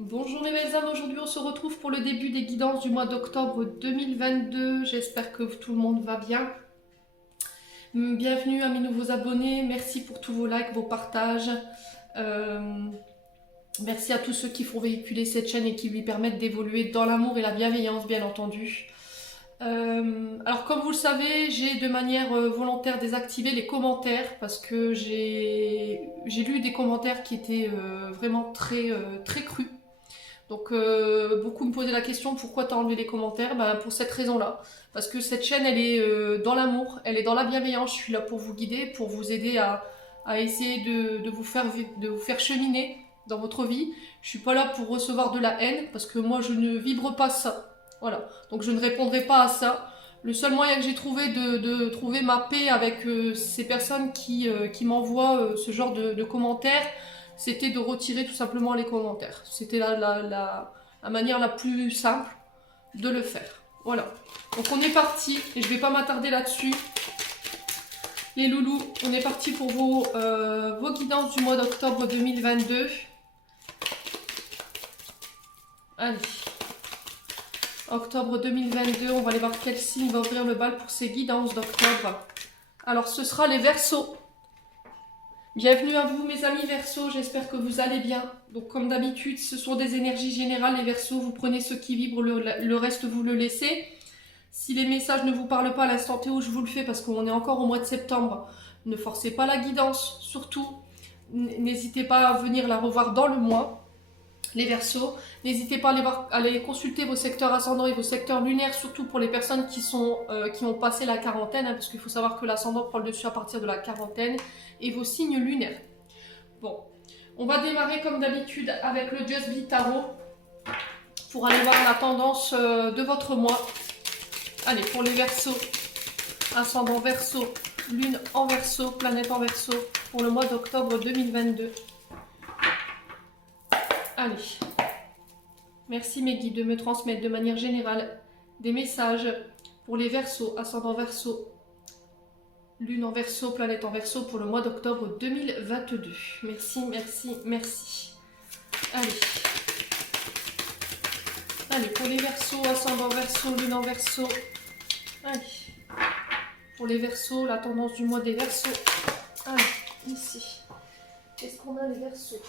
Bonjour mes belles âmes, aujourd'hui on se retrouve pour le début des guidances du mois d'octobre 2022. J'espère que tout le monde va bien. Bienvenue à mes nouveaux abonnés, merci pour tous vos likes, vos partages. Merci à tous ceux qui font véhiculer cette chaîne et qui lui permettent d'évoluer dans l'amour et la bienveillance, bien entendu. Alors comme vous le savez, j'ai de manière volontaire désactivé les commentaires parce que j'ai lu des commentaires qui étaient vraiment très crus. Donc beaucoup me posaient la question pourquoi t'as enlevé les commentaires. Ben, pour cette raison-là. Parce que cette chaîne elle est dans l'amour, elle est dans la bienveillance. Je suis là pour vous guider, pour vous aider à essayer de vous faire cheminer dans votre vie. Je suis pas là pour recevoir de la haine parce que moi je ne vibre pas ça. Voilà. Donc je ne répondrai pas à ça. Le seul moyen que j'ai trouvé de trouver ma paix avec ces personnes qui m'envoient ce genre de commentaires, c'était de retirer tout simplement les commentaires. C'était la manière la plus simple de le faire. Voilà. Donc on est parti, et je vais pas m'attarder là-dessus. Les loulous, on est parti pour vos guidances du mois d'octobre 2022. Allez. Octobre 2022, on va aller voir quel signe va ouvrir le bal pour ces guidances d'octobre. Alors ce sera les Verseaux. Bienvenue à vous mes amis Verseaux, j'espère que vous allez bien. Donc comme d'habitude, ce sont des énergies générales les Verseaux, vous prenez ce qui vibre, le reste vous le laissez. Si les messages ne vous parlent pas à l'instant T où je vous le fais parce qu'on est encore au mois de septembre, ne forcez pas la guidance, surtout n'hésitez pas à venir la revoir dans le mois. Les Verseaux, n'hésitez pas à aller consulter vos secteurs ascendants et vos secteurs lunaires, surtout pour les personnes qui ont passé la quarantaine, hein, parce qu'il faut savoir que l'ascendant prend le dessus à partir de la quarantaine, et vos signes lunaires. Bon, on va démarrer comme d'habitude avec le Just Be Tarot, pour aller voir la tendance de votre mois. Allez, pour les Verseaux, ascendant Verseau, lune en Verseau, planète en Verseau, pour le mois d'octobre 2022. Allez, merci mes guides de me transmettre de manière générale des messages pour les Verseaux, ascendant Verseau, lune en Verseau, planète en Verseau pour le mois d'octobre 2022. Merci, merci, merci. Allez. Allez, pour les Verseaux, ascendant Verseau, lune en Verseau. Allez. Pour les Verseaux, la tendance du mois des Verseaux. Allez, ici. Qu'est-ce qu'on a les Verseaux ?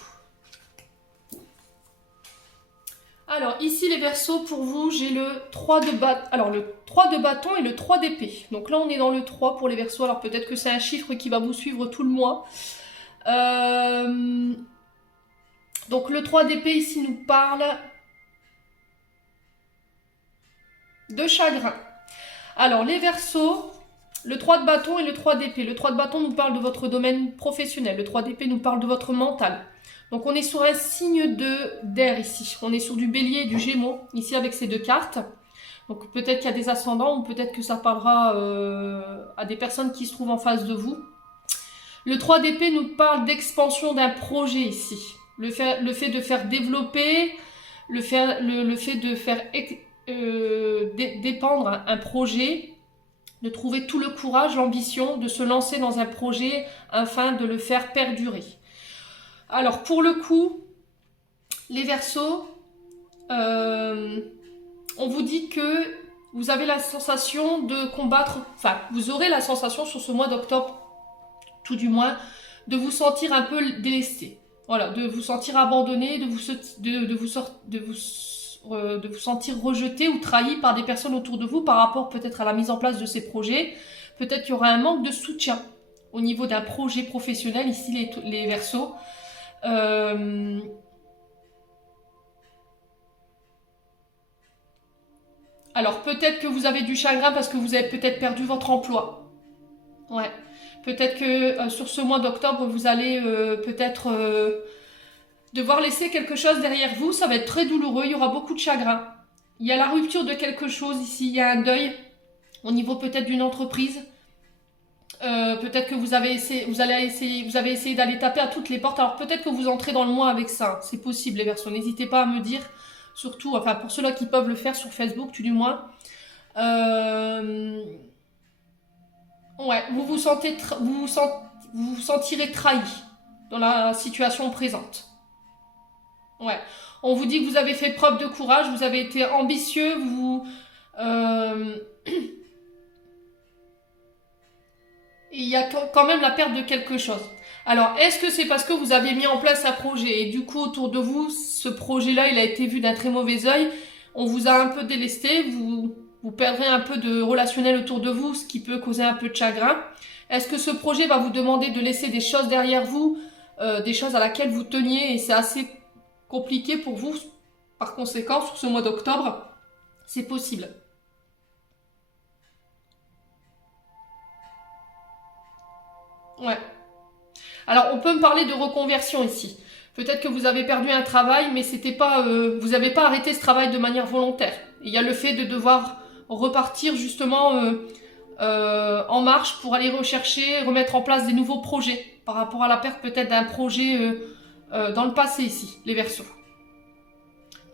Alors, ici, les Verseaux, pour vous, j'ai le 3 de bâton. Alors, le 3 de bâton et le 3 d'épée. Donc là, on est dans le 3 pour les Verseaux. Alors, peut-être que c'est un chiffre qui va vous suivre tout le mois. Donc, le 3 d'épée, ici, nous parle de chagrin. Alors, les Verseaux, le 3 de bâton et le 3 d'épée. Le 3 de bâton nous parle de votre domaine professionnel. Le 3 d'épée nous parle de votre mental. Donc on est sur un signe d'air ici. On est sur du bélier et du gémeaux, ici avec ces deux cartes. Donc peut-être qu'il y a des ascendants ou peut-être que ça parlera à des personnes qui se trouvent en face de vous. Le 3 d'épée nous parle d'expansion d'un projet ici. Le fait de faire développer, le fait de faire dépendre un projet, de trouver tout le courage, l'ambition, de se lancer dans un projet afin de le faire perdurer. Alors pour le coup, les Verseaux, on vous dit que vous avez la sensation de combattre, enfin vous aurez la sensation sur ce mois d'octobre, tout du moins, de vous sentir un peu délesté. Voilà, de vous sentir abandonné, de vous sentir rejeté ou trahi par des personnes autour de vous par rapport peut-être à la mise en place de ces projets. Peut-être qu'il y aura un manque de soutien au niveau d'un projet professionnel, ici les Verseaux. Alors peut-être que vous avez du chagrin parce que vous avez peut-être perdu votre emploi. Ouais. Peut-être que sur ce mois d'octobre, vous allez peut-être devoir laisser quelque chose derrière vous. Ça va être très douloureux, il y aura beaucoup de chagrin. Il y a la rupture de quelque chose ici, il y a un deuil au niveau peut-être d'une entreprise. Peut-être que vous avez essayé d'aller taper à toutes les portes. Alors peut-être que vous entrez dans le mois avec ça. C'est possible les Verseaux. N'hésitez pas à me dire. Surtout, enfin pour ceux-là qui peuvent le faire sur Facebook, tout du moins. Ouais, vous vous sentirez trahi dans la situation présente. Ouais. On vous dit que vous avez fait preuve de courage, vous avez été ambitieux, il y a quand même la perte de quelque chose. Alors, est-ce que c'est parce que vous avez mis en place un projet et du coup, autour de vous, ce projet-là, il a été vu d'un très mauvais œil, on vous a un peu délesté, vous perdrez un peu de relationnel autour de vous, ce qui peut causer un peu de chagrin. Est-ce que ce projet va vous demander de laisser des choses derrière vous, des choses à laquelle vous teniez et c'est assez compliqué pour vous? Par conséquent, sur ce mois d'octobre, c'est possible. Ouais. Alors, on peut me parler de reconversion ici. Peut-être que vous avez perdu un travail, mais c'était pas, vous n'avez pas arrêté ce travail de manière volontaire. Il y a le fait de devoir repartir justement en marche pour aller rechercher, remettre en place des nouveaux projets par rapport à la perte peut-être d'un projet dans le passé ici, les Verseaux.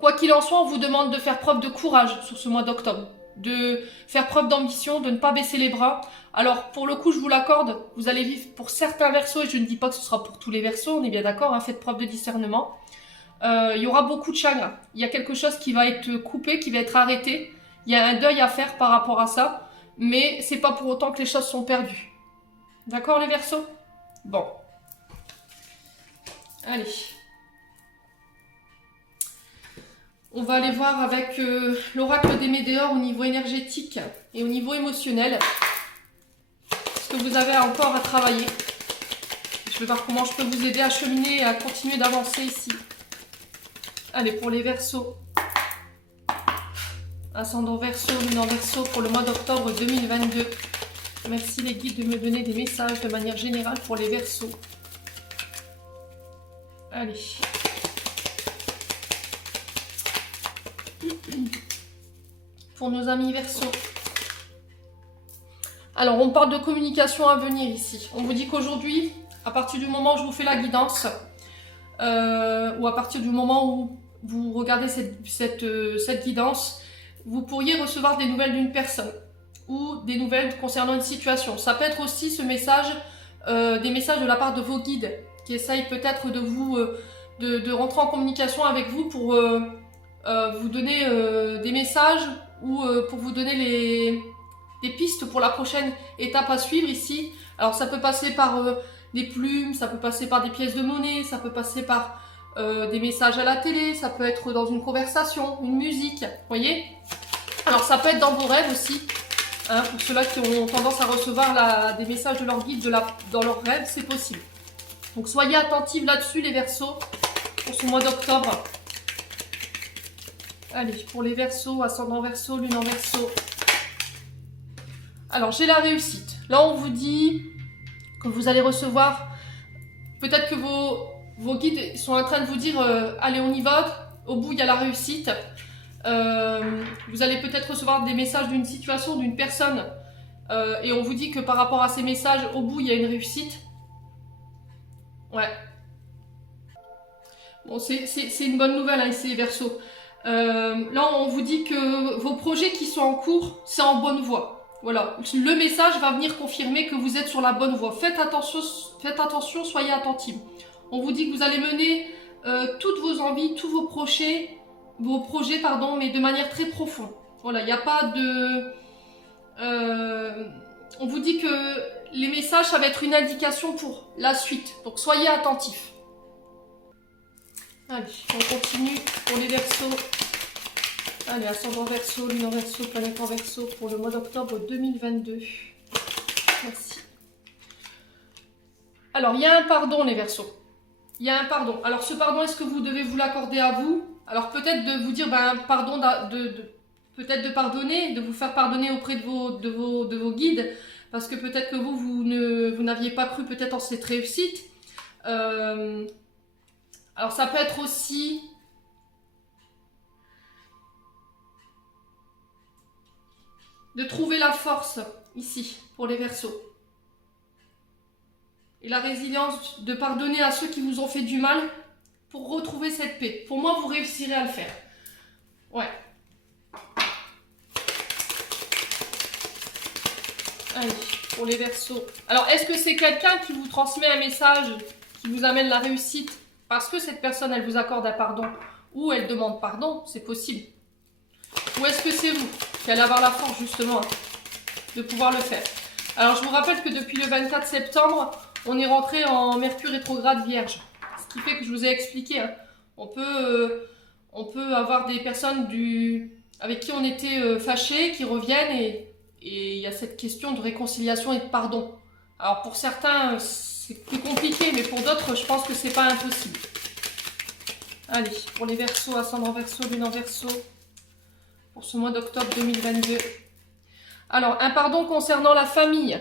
Quoi qu'il en soit, on vous demande de faire preuve de courage sur ce mois d'octobre, de faire preuve d'ambition, de ne pas baisser les bras. Alors, pour le coup, je vous l'accorde, vous allez vivre pour certains Verseaux, et je ne dis pas que ce sera pour tous les Verseaux, on est bien d'accord, hein, faites preuve de discernement. Il y aura beaucoup de chagrin. Il y a quelque chose qui va être coupé, qui va être arrêté. Il y a un deuil à faire par rapport à ça, mais c'est pas pour autant que les choses sont perdues. D'accord, les Verseaux? Bon. Allez. On va aller voir avec l'oracle des Médéors au niveau énergétique et au niveau émotionnel. Ce que vous avez encore à travailler. Je vais voir comment je peux vous aider à cheminer et à continuer d'avancer ici. Allez, pour les Verseaux. Ascendant Verseau, Lune en Verseau pour le mois d'octobre 2022. Merci les guides de me donner des messages de manière générale pour les Verseaux. Allez. Pour nos amis Verseaux. Alors, on parle de communication à venir ici. On vous dit qu'aujourd'hui, à partir du moment où je vous fais la guidance, ou à partir du moment où vous regardez cette guidance, vous pourriez recevoir des nouvelles d'une personne ou des nouvelles concernant une situation. Ça peut être aussi ce message, des messages de la part de vos guides qui essayent peut-être de vous de rentrer en communication avec vous pour vous donner des messages ou pour vous donner des pistes pour la prochaine étape à suivre ici. Alors ça peut passer par des plumes, ça peut passer par des pièces de monnaie, ça peut passer par des messages à la télé, ça peut être dans une conversation, une musique, vous voyez. Alors ça peut être dans vos rêves aussi, hein, pour ceux-là qui ont tendance à recevoir des messages de leur guide dans leurs rêves, c'est possible. Donc soyez attentifs là-dessus les Verseaux pour ce mois d'octobre. Allez, pour les Verseaux, ascendant Verseau, Lune en Verseau. Alors j'ai la réussite. Là on vous dit que vous allez recevoir, peut-être que vos guides sont en train de vous dire allez on y va, au bout il y a la réussite. Vous allez peut-être recevoir des messages d'une situation, d'une personne et on vous dit que par rapport à ces messages, au bout il y a une réussite. Ouais. Bon, c'est une bonne nouvelle hein, ici les Verseaux. Là on vous dit que vos projets qui sont en cours, c'est en bonne voie. Voilà, le message va venir confirmer que vous êtes sur la bonne voie. Faites attention, soyez attentifs. On vous dit que vous allez mener toutes vos envies, tous vos projets, mais de manière très profonde. Voilà, il n'y a pas de... on vous dit que les messages, ça va être une indication pour la suite. Donc soyez attentifs. Allez, on continue pour les Verseaux. Allez, ascendant Verseau, Lune en Verseau, planète en Verseau pour le mois d'octobre 2022. Merci. Alors, il y a un pardon, les Verseaux. Il y a un pardon. Alors, ce pardon, est-ce que vous devez vous l'accorder à vous? Alors, peut-être de vous dire, pardon, peut-être de pardonner, de vous faire pardonner auprès de vos guides, parce que peut-être que vous n'aviez pas cru peut-être en cette réussite. Alors, ça peut être aussi... de trouver la force ici pour les Verseaux. Et la résilience de pardonner à ceux qui vous ont fait du mal pour retrouver cette paix. Pour moi, vous réussirez à le faire. Ouais. Allez, pour les Verseaux. Alors, est-ce que c'est quelqu'un qui vous transmet un message qui vous amène la réussite parce que cette personne, elle vous accorde un pardon? ou elle demande pardon, c'est possible. Ou est-ce que c'est vous qui allez avoir la force justement de pouvoir le faire? Alors je vous rappelle que depuis le 24 septembre, on est rentré en Mercure rétrograde Vierge. Ce qui fait que je vous ai expliqué, hein, on peut avoir des personnes avec qui on était fâchés qui reviennent et il y a cette question de réconciliation et de pardon. Alors pour certains, c'est plus compliqué, mais pour d'autres, je pense que c'est pas impossible. Allez, pour les Verseaux, ascendant Verseau, lune en Verseau, pour ce mois d'octobre 2022. Alors, un pardon concernant la famille.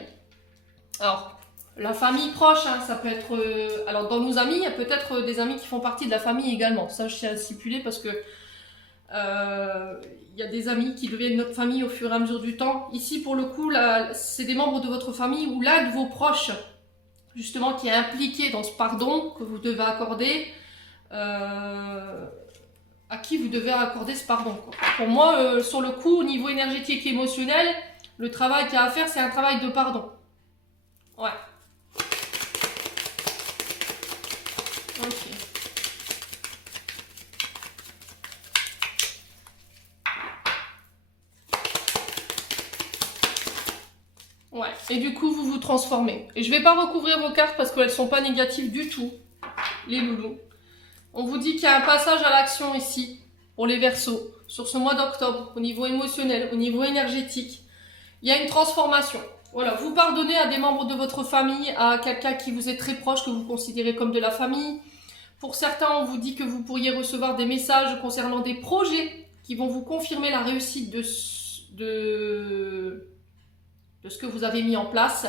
Alors, la famille proche, hein, ça peut être... alors, dans nos amis, il y a peut-être des amis qui font partie de la famille également. Ça, je tiens à le stipuler parce que il y a des amis qui deviennent notre famille au fur et à mesure du temps. Ici, pour le coup, c'est des membres de votre famille ou l'un de vos proches, justement, qui est impliqué dans ce pardon que vous devez accorder, à qui vous devez accorder ce pardon, quoi. Pour moi, sur le coup, au niveau énergétique et émotionnel, le travail qu'il y a à faire, c'est un travail de pardon. Ouais. Ok. Ouais. Et du coup, vous vous transformez. Et je vais pas recouvrir vos cartes parce qu'elles sont pas négatives du tout, les loulous. On vous dit qu'il y a un passage à l'action ici, pour les Verseaux, sur ce mois d'octobre, au niveau émotionnel, au niveau énergétique. Il y a une transformation. Voilà, vous pardonnez à des membres de votre famille, à quelqu'un qui vous est très proche, que vous considérez comme de la famille. Pour certains, on vous dit que vous pourriez recevoir des messages concernant des projets qui vont vous confirmer la réussite de ce que vous avez mis en place.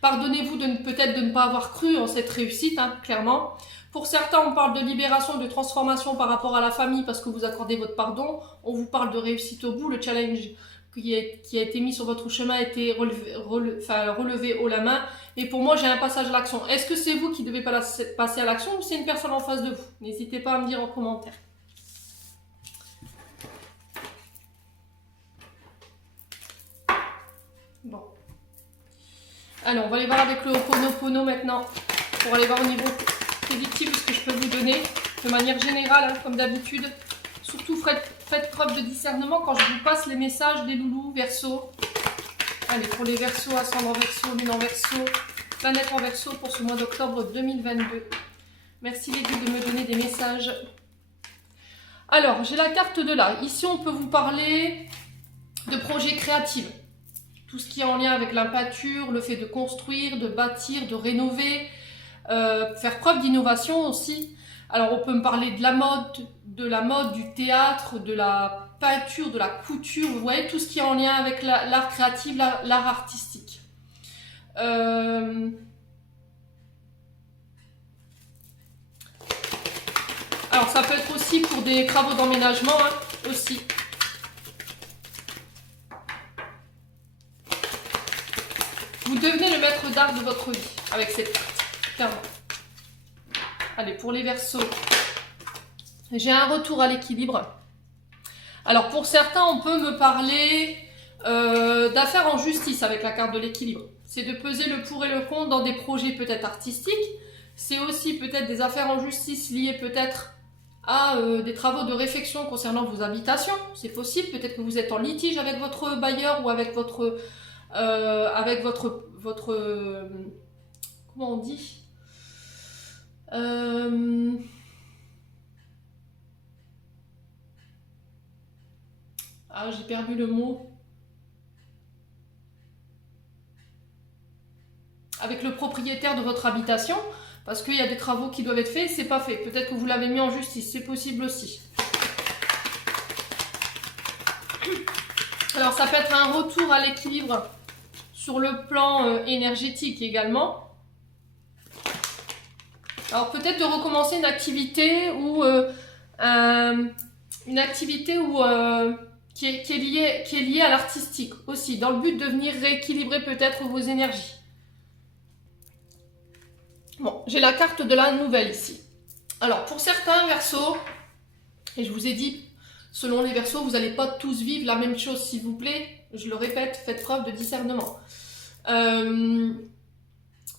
Pardonnez-vous peut-être de ne pas avoir cru en cette réussite, hein, clairement. Pour certains, on parle de libération, de transformation par rapport à la famille parce que vous accordez votre pardon. On vous parle de réussite au bout. Le challenge qui a été mis sur votre chemin a été relevé haut la main. Et pour moi, j'ai un passage à l'action. Est-ce que c'est vous qui devez passer à l'action ou c'est une personne en face de vous? N'hésitez pas à me dire en commentaire. Bon. Alors, on va aller voir avec le Ho'oponopono maintenant. Pour aller voir au niveau positif ce que je peux vous donner. De manière générale, hein, comme d'habitude. Surtout, faites preuve de discernement quand je vous passe les messages des loulous, Verseaux. Allez, pour les Verseaux, ascendant Verseau, lune en Verseau, planète en Verseau pour ce mois d'octobre 2022. Merci les guides de me donner des messages. Alors, j'ai la carte de là. Ici, on peut vous parler de projets créatifs. Tout ce qui est en lien avec la peinture, le fait de construire, de bâtir, de rénover, faire preuve d'innovation aussi. Alors, on peut me parler de la mode, du théâtre, de la peinture, de la couture, vous voyez, tout ce qui est en lien avec l'art créatif, l'art artistique. Alors, ça peut être aussi pour des travaux d'emménagement, hein, aussi. Vous devenez le maître d'art de votre vie avec cette carte, clairement. Allez, pour les Verseaux, j'ai un retour à l'équilibre. Alors, pour certains, on peut me parler d'affaires en justice avec la carte de l'équilibre. C'est de peser le pour et le contre dans des projets peut-être artistiques. C'est aussi peut-être des affaires en justice liées peut-être à des travaux de réfection concernant vos habitations. C'est possible, peut-être que vous êtes en litige avec votre bailleur ou avec votre comment on dit, ah, j'ai perdu le mot. Avec le propriétaire de votre habitation, parce qu'il y a des travaux qui doivent être faits et c'est pas fait. Peut-être que vous l'avez mis en justice, c'est possible aussi. Alors ça peut être un retour à l'équilibre sur le plan énergétique également. Alors peut-être de recommencer une activité qui est liée à l'artistique aussi, dans le but de venir rééquilibrer peut-être vos énergies. Bon, j'ai la carte de la nouvelle ici. Alors pour certains Verseaux, et je vous ai dit, selon les Verseaux, vous n'allez pas tous vivre la même chose, s'il vous plaît. Je le répète, faites preuve de discernement.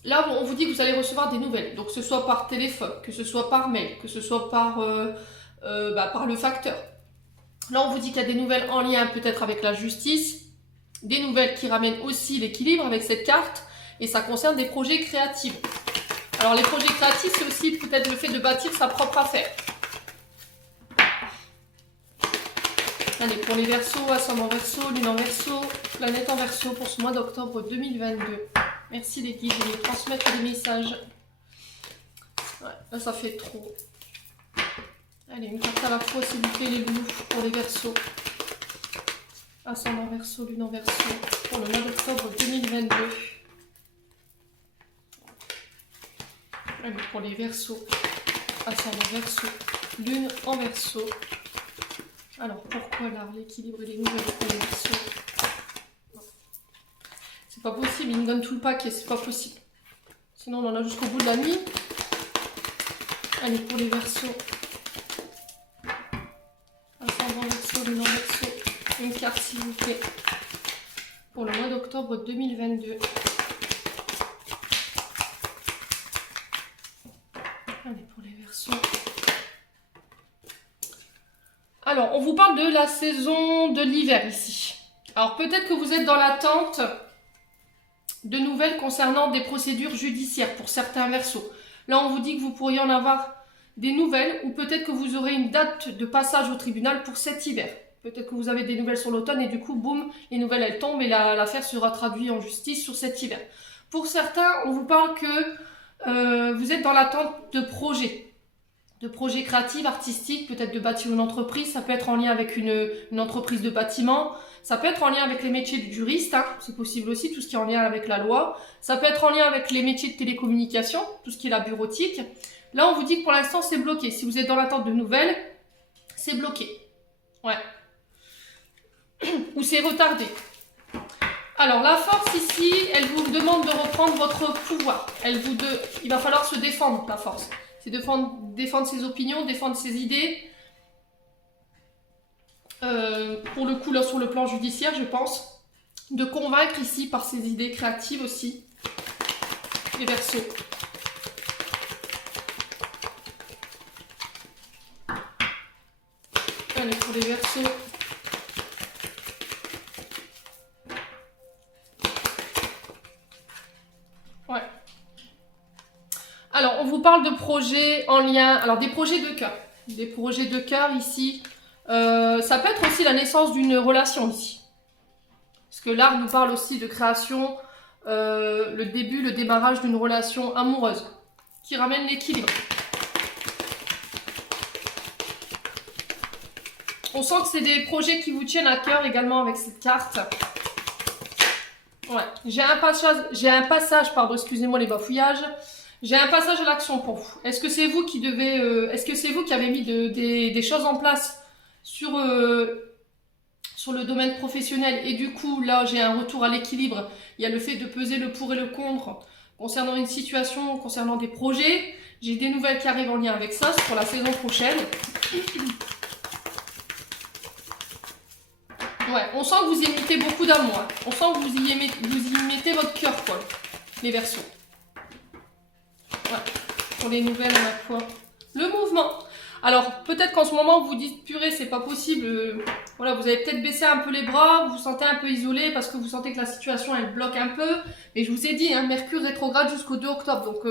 Là, on vous dit que vous allez recevoir des nouvelles. Donc, que ce soit par téléphone, que ce soit par mail, que ce soit par par le facteur. Là, on vous dit qu'il y a des nouvelles en lien peut-être avec la justice, des nouvelles qui ramènent aussi l'équilibre avec cette carte, et ça concerne des projets créatifs. Alors, les projets créatifs, c'est aussi peut-être le fait de bâtir sa propre affaire. Allez, pour les Verseaux, ascendant Verseau, lune en Verseau, planète en Verseau pour ce mois d'octobre 2022. Merci les guides, je vais transmettre des messages. Ouais, là, ça fait trop. Allez, une carte à la fois, s'il vous plaît, les loups, pour les Verseaux. Ascendant Verseau, lune en Verseau, pour le mois d'octobre 2022. Allez, pour les Verseaux, ascendant Verseau, lune en Verseau. Alors, pourquoi là, l'équilibre et les nouvelles pour les Verseaux? C'est pas possible, il me donne tout le paquet, c'est pas possible. Sinon, on en a jusqu'au bout de la nuit. Allez, pour les Verseaux. Ascendant Verseau, lune en Verseau. Une carte, s'il vous plaît. Pour le mois d'octobre 2022. Allez, pour les Verseaux. Alors, on vous parle de la saison de l'hiver ici. Alors, peut-être que vous êtes dans l'attente de nouvelles concernant des procédures judiciaires pour certains Verseaux. Là, on vous dit que vous pourriez en avoir des nouvelles ou peut-être que vous aurez une date de passage au tribunal pour cet hiver. Peut-être que vous avez des nouvelles sur l'automne et du coup, boum, les nouvelles, elles tombent et l'affaire sera traduite en justice sur cet hiver. Pour certains, on vous parle que vous êtes dans l'attente de projets créatifs, artistiques, peut-être de bâtir une entreprise, ça peut être en lien avec une entreprise de bâtiment, ça peut être en lien avec les métiers du juriste, hein, c'est possible aussi, tout ce qui est en lien avec la loi, ça peut être en lien avec les métiers de télécommunication, tout ce qui est la bureautique. Là, on vous dit que pour l'instant, c'est bloqué. Si vous êtes dans l'attente de nouvelles, c'est bloqué. Ouais. Ou c'est retardé. Alors, la force ici, elle vous demande de reprendre votre pouvoir. Il va falloir se défendre, la force. C'est défendre ses opinions, défendre ses idées. Pour le coup, là, sur le plan judiciaire, je pense. De convaincre ici par ses idées créatives aussi. Les Verseaux. Allez, pour les Verseaux. Ouais. Alors, on vous parle de projets en lien... Alors, des projets de cœur. Des projets de cœur ici. Ça peut être aussi la naissance d'une relation ici. Parce que l'art nous parle aussi de création, le début, le démarrage d'une relation amoureuse. Qui ramène l'équilibre. On sent que c'est des projets qui vous tiennent à cœur également avec cette carte. Ouais, j'ai un passage, pardon, excusez-moi les bafouillages. J'ai un passage à l'action pour vous. Est-ce que c'est vous qui avez mis des choses en place sur le domaine professionnel et du coup, là, j'ai un retour à l'équilibre. Il y a le fait de peser le pour et le contre concernant une situation, concernant des projets. J'ai des nouvelles qui arrivent en lien avec ça, c'est pour la saison prochaine. Ouais, on sent que vous y mettez beaucoup d'amour. Hein. On sent que vous y mettez votre cœur, quoi, les Verseaux. Ouais. Pour les nouvelles, on a quoi? Le mouvement. Alors, peut-être qu'en ce moment, vous vous dites, purée, c'est pas possible. Voilà, vous avez peut-être baissé un peu les bras, vous vous sentez un peu isolé parce que vous sentez que la situation, elle bloque un peu. Et je vous ai dit, hein, Mercure rétrograde jusqu'au 2 octobre. Donc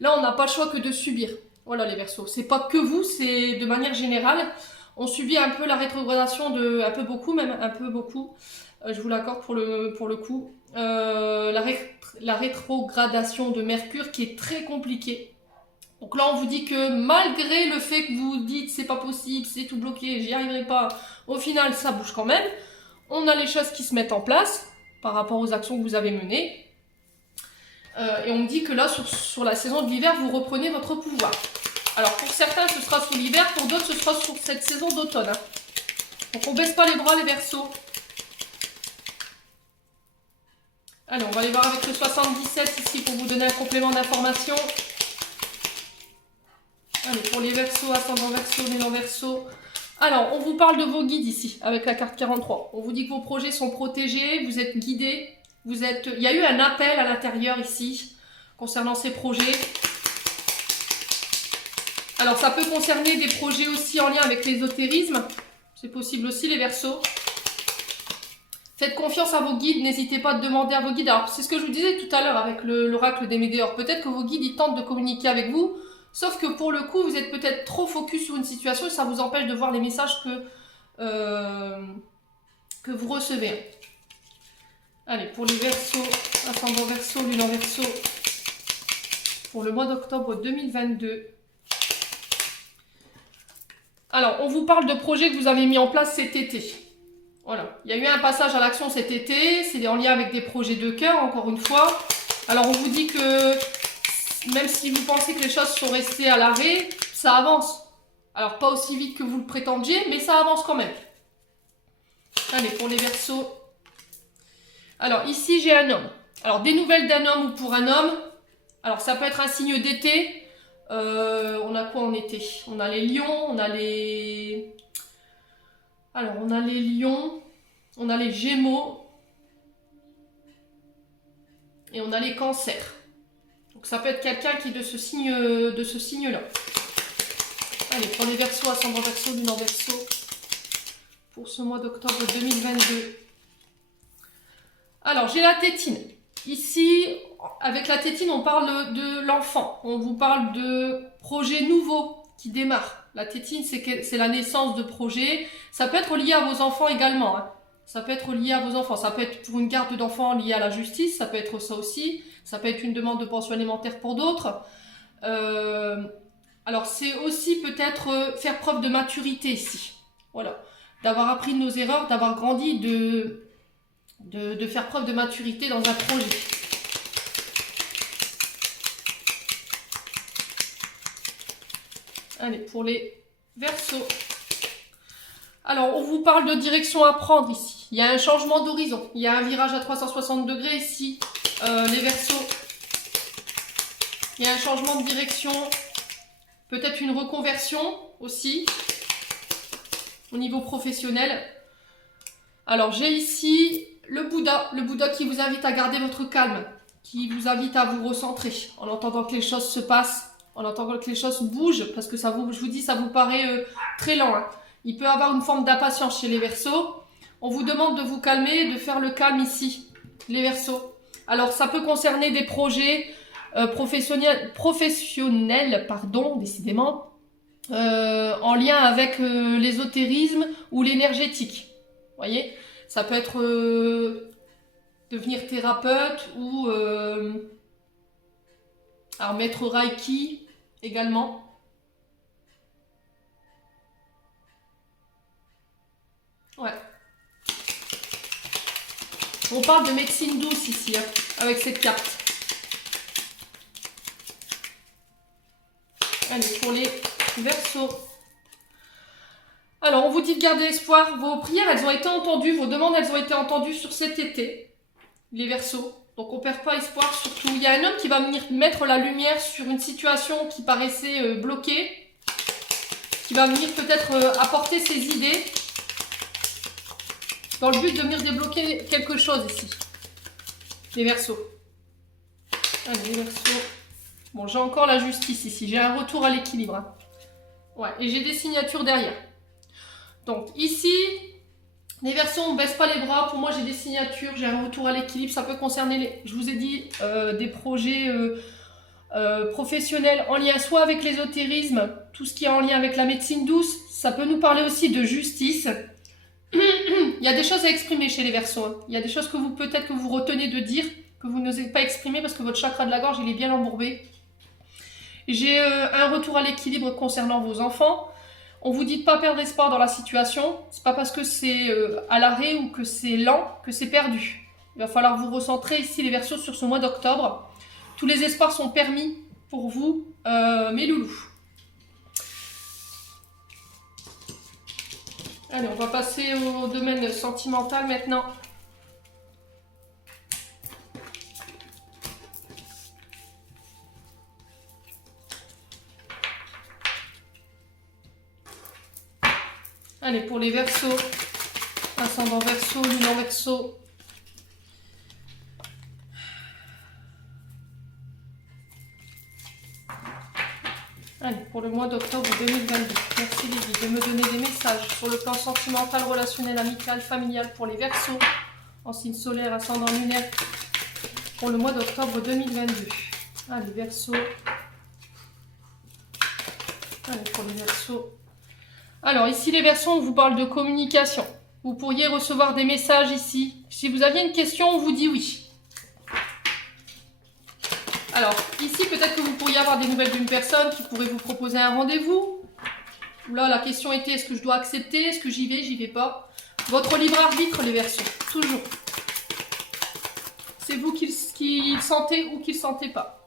là, on n'a pas le choix que de subir. Voilà, les Verseaux. C'est pas que vous, c'est de manière générale. On subit un peu la rétrogradation de... Un peu beaucoup, même un peu beaucoup. Je vous l'accorde pour le coup. La rétrogradation de Mercure qui est très compliquée. Donc là, on vous dit que malgré le fait que vous dites c'est pas possible, c'est tout bloqué, j'y arriverai pas, au final, ça bouge quand même. On a les choses qui se mettent en place par rapport aux actions que vous avez menées. Et on me dit que là, sur la saison de l'hiver, vous reprenez votre pouvoir. Alors pour certains, ce sera sous l'hiver, pour d'autres, ce sera sur cette saison d'automne. Hein. Donc on baisse pas les bras, les Verseaux. Allez, on va aller voir avec le 77 ici pour vous donner un complément d'information. Allez, pour les Verseaux, ascendant Verseau, lune en Verseau. Alors, on vous parle de vos guides ici, avec la carte 43. On vous dit que vos projets sont protégés, vous êtes guidés. Il y a eu un appel à l'intérieur ici, concernant ces projets. Alors, ça peut concerner des projets aussi en lien avec l'ésotérisme. C'est possible aussi, les Verseaux. Faites confiance à vos guides, n'hésitez pas à demander à vos guides. Alors, c'est ce que je vous disais tout à l'heure avec l'oracle des Météores. Peut-être que vos guides, ils tentent de communiquer avec vous, sauf que pour le coup, vous êtes peut-être trop focus sur une situation et ça vous empêche de voir les messages que vous recevez. Allez, pour les Verseaux, ascendant Verseau, lune en Verseau, pour le mois d'octobre 2022. Alors, on vous parle de projets que vous avez mis en place cet été. Voilà, il y a eu un passage à l'action cet été, c'est en lien avec des projets de cœur, encore une fois. Alors, on vous dit que même si vous pensez que les choses sont restées à l'arrêt, ça avance. Alors, pas aussi vite que vous le prétendiez, mais ça avance quand même. Allez, pour les Verseaux. Alors, ici, j'ai un homme. Alors, des nouvelles d'un homme ou pour un homme. Alors, ça peut être un signe d'été. On a quoi en été? On a les lions, on a les... Alors, on a les lions, on a les gémeaux et on a les cancers. Donc, ça peut être quelqu'un qui est de ce signe-là. Allez, pour les Verseaux, ascendant Verseau, lune en Verseau, pour ce mois d'octobre 2022. Alors, j'ai la tétine. Ici, avec la tétine, on parle de l'enfant. On vous parle de projets nouveaux qui démarrent. La tétine, c'est la naissance de projets. Ça peut être lié à vos enfants également. Hein. Ça peut être lié à vos enfants. Ça peut être pour une garde d'enfants liée à la justice. Ça peut être ça aussi. Ça peut être une demande de pension alimentaire pour d'autres. Alors, c'est aussi peut-être faire preuve de maturité ici. Voilà. D'avoir appris de nos erreurs, d'avoir grandi, de faire preuve de maturité dans un projet. Allez, pour les Verseaux. Alors, on vous parle de direction à prendre ici. Il y a un changement d'horizon. Il y a un virage à 360 degrés ici, les Verseaux. Il y a un changement de direction. Peut-être une reconversion aussi, au niveau professionnel. Alors, j'ai ici le Bouddha qui vous invite à garder votre calme, qui vous invite à vous recentrer, en entendant que les choses se passent, en entendant que les choses bougent, parce que ça vous, je vous dis, ça vous paraît très lent. Hein. Il peut y avoir une forme d'impatience chez les Verseaux. On vous demande de vous calmer, de faire le calme ici, les Verseaux. Alors, ça peut concerner des projets professionnels, décidément, en lien avec l'ésotérisme ou l'énergétique. Vous voyez, ça peut être devenir thérapeute ou alors maître Reiki également. Ouais. On parle de médecine douce ici, hein, avec cette carte. Allez, pour les Verseaux. Alors, on vous dit de garder espoir. Vos prières, elles ont été entendues. Vos demandes, elles ont été entendues sur cet été. Les Verseaux. Donc, on ne perd pas espoir, surtout. Il y a un homme qui va venir mettre la lumière sur une situation qui paraissait bloquée. Qui va venir peut-être apporter ses idées. Dans le but de venir débloquer quelque chose ici. Les Verseaux. Allez, les Verseaux. Bon, j'ai encore la justice ici. J'ai un retour à l'équilibre. Hein. Ouais, et j'ai des signatures derrière. Donc, ici, les Verseaux, on ne baisse pas les bras. Pour moi, j'ai des signatures. J'ai un retour à l'équilibre. Ça peut concerner, je vous ai dit, des projets professionnels en lien soit avec l'ésotérisme, tout ce qui est en lien avec la médecine douce. Ça peut nous parler aussi de justice. Il y a des choses à exprimer chez les Verseaux. Hein. Il y a des choses que vous peut-être que vous retenez de dire, que vous n'osez pas exprimer parce que votre chakra de la gorge, il est bien embourbé. J'ai un retour à l'équilibre concernant vos enfants. On vous dit de ne pas perdre espoir dans la situation. C'est pas parce que c'est à l'arrêt ou que c'est lent que c'est perdu. Il va falloir vous recentrer ici les Verseaux sur ce mois d'octobre. Tous les espoirs sont permis pour vous, mes loulous. Allez, on va passer au domaine sentimental maintenant. Allez, pour les Verseaux, ascendant Verseau, lune en Verseau. Allez, pour le mois d'octobre 2022. Merci Lily de me donner des messages sur le plan sentimental, relationnel, amical, familial pour les Verseaux, en signe solaire, ascendant lunaire, pour le mois d'octobre 2022. Allez, Verseaux. Allez, pour les Verseaux. Alors, ici, les Verseaux, on vous parle de communication. Vous pourriez recevoir des messages ici. Si vous aviez une question, on vous dit oui. Alors, ici, peut-être que vous pourriez avoir des nouvelles d'une personne qui pourrait vous proposer un rendez-vous. Là, la question était, est-ce que je dois accepter? Est-ce que j'y vais pas? Votre libre arbitre, les Verseaux, toujours. C'est vous qui le sentez ou qui le sentez pas.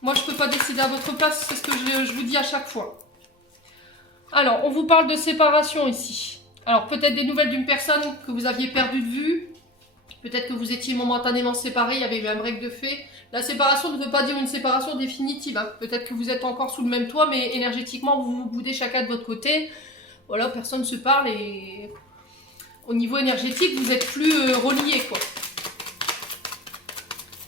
Moi, je peux pas décider à votre place, c'est ce que je vous dis à chaque fois. Alors, on vous parle de séparation ici. Alors, peut-être des nouvelles d'une personne que vous aviez perdue de vue. Peut-être que vous étiez momentanément séparés, il y avait eu un break de fait. La séparation ne veut pas dire une séparation définitive. Hein. Peut-être que vous êtes encore sous le même toit, mais énergétiquement, vous vous boudez chacun de votre côté. Voilà, personne ne se parle et au niveau énergétique, vous êtes plus reliés, quoi.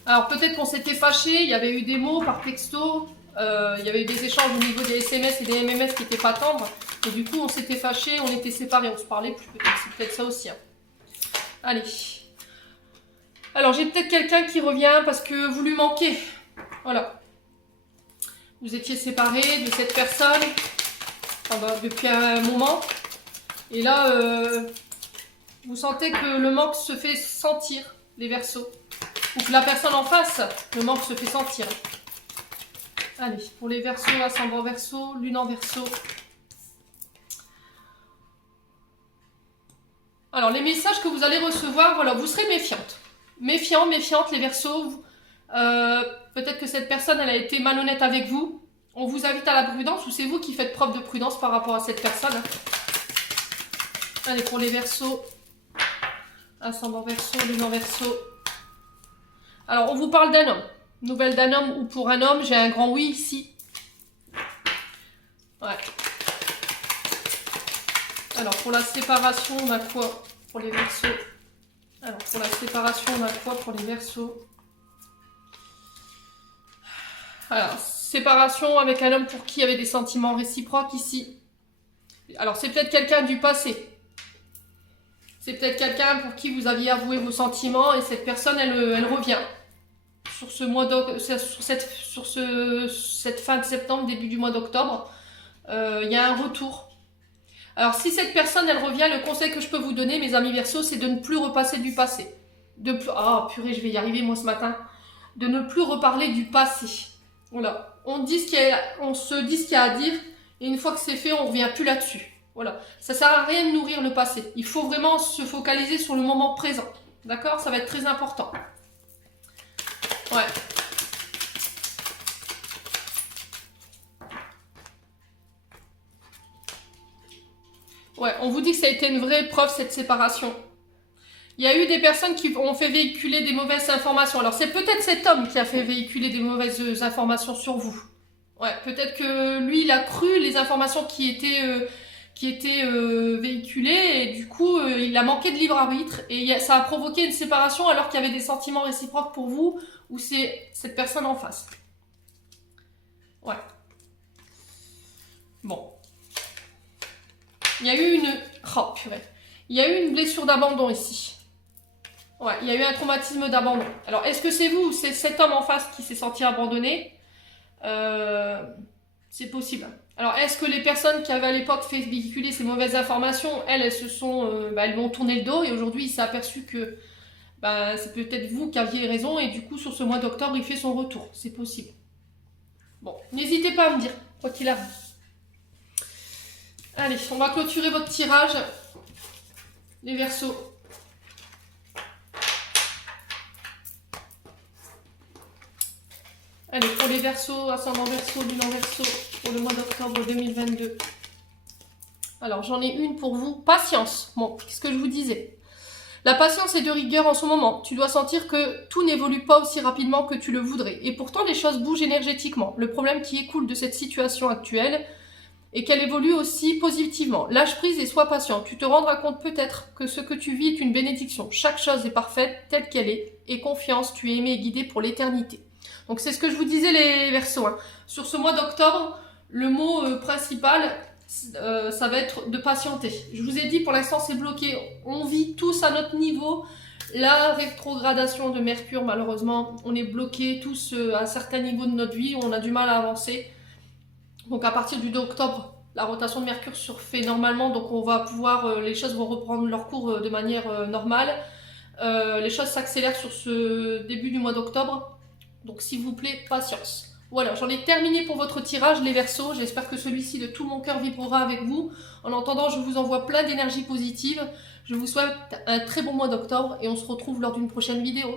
Alors, peut-être qu'on s'était fâché, il y avait eu des mots par texto, il y avait eu des échanges au niveau des SMS et des MMS qui n'étaient pas tendres. Et du coup, on s'était fâché, on était séparés, on se parlait plus. C'est peut-être ça aussi. Hein. Allez. Alors, j'ai peut-être quelqu'un qui revient parce que vous lui manquez. Voilà. Vous étiez séparés de cette personne depuis un moment. Et là, vous sentez que le manque se fait sentir, les Verseaux. Ou que la personne en face, le manque se fait sentir. Allez, pour les Verseaux, ascendant Verseau, lune en Verseau. Alors, les messages que vous allez recevoir, voilà, vous serez méfiante. Méfiante, les Verseaux. Peut-être que cette personne, elle a été malhonnête avec vous. On vous invite à la prudence ou c'est vous qui faites preuve de prudence par rapport à cette personne. Allez, pour les Verseaux, ascendant Verseau, lune en Verseau. Alors, on vous parle d'un homme. Nouvelle d'un homme ou pour un homme, j'ai un grand oui ici. Ouais. Alors, pour la séparation, on a quoi pour les Verseaux? Alors, pour la séparation, on a quoi pour les Verseaux? Alors, séparation avec un homme pour qui il y avait des sentiments réciproques ici. Alors, c'est peut-être quelqu'un du passé. C'est peut-être quelqu'un pour qui vous aviez avoué vos sentiments et cette personne, elle revient. Sur ce mois sur cette fin de septembre, début du mois d'octobre, il y a un retour. Alors, si cette personne, elle revient, le conseil que je peux vous donner, mes amis Verseaux, c'est de ne plus repasser du passé. Ah, purée, je vais y arriver, moi, ce matin. De ne plus reparler du passé. Voilà. On se dit ce qu'il y a à dire, et une fois que c'est fait, on ne revient plus là-dessus. Voilà. Ça ne sert à rien de nourrir le passé. Il faut vraiment se focaliser sur le moment présent. D'accord? Ça va être très important. Ouais. Ouais, on vous dit que ça a été une vraie épreuve, cette séparation. Il y a eu des personnes qui ont fait véhiculer des mauvaises informations. Alors, c'est peut-être cet homme qui a fait véhiculer des mauvaises informations sur vous. Ouais, peut-être que lui, il a cru les informations qui étaient véhiculées et du coup, il a manqué de libre arbitre et ça a provoqué une séparation alors qu'il y avait des sentiments réciproques pour vous ou c'est cette personne en face. Ouais. Bon. Il y a eu une... Oh, purée. Il y a eu une blessure d'abandon ici. Ouais, il y a eu un traumatisme d'abandon. Alors, est-ce que c'est vous ou c'est cet homme en face qui s'est senti abandonné? C'est possible. Alors, est-ce que les personnes qui avaient à l'époque fait véhiculer ces mauvaises informations, elles se sont... elles m'ont tourné le dos et aujourd'hui, il s'est aperçu que c'est peut-être vous qui aviez raison et du coup, sur ce mois d'octobre, il fait son retour. C'est possible. Bon, n'hésitez pas à me dire, quoi qu'il arrive. Allez, on va clôturer votre tirage. Les Verseaux. Allez, pour les Verseaux, ascendant Verseau, lune en Verseau, pour le mois d'octobre 2022. Alors, j'en ai une pour vous. Patience. Bon, qu'est-ce que je vous disais? La patience est de rigueur en ce moment. Tu dois sentir que tout n'évolue pas aussi rapidement que tu le voudrais. Et pourtant, les choses bougent énergétiquement. Le problème qui écoule de cette situation actuelle est qu'elle évolue aussi positivement. Lâche prise et sois patient. Tu te rendras compte peut-être que ce que tu vis est une bénédiction. Chaque chose est parfaite telle qu'elle est. Et confiance, tu es aimé et guidé pour l'éternité. Donc c'est ce que je vous disais les Verseaux. Hein. Sur ce mois d'octobre, Le mot principal, ça va être de patienter. Je vous ai dit, pour l'instant, c'est bloqué. On vit tous à notre niveau la rétrogradation de Mercure, malheureusement. On est bloqué tous à un certain niveau de notre vie, on a du mal à avancer. Donc à partir du 2 octobre, la rotation de Mercure se fait normalement, donc on va pouvoir, les choses vont reprendre leur cours de manière normale. Les choses s'accélèrent sur ce début du mois d'octobre. Donc s'il vous plaît, patience. Voilà, j'en ai terminé pour votre tirage, les Verseaux. J'espère que celui-ci de tout mon cœur vibrera avec vous. En attendant, je vous envoie plein d'énergie positive. Je vous souhaite un très bon mois d'octobre et on se retrouve lors d'une prochaine vidéo.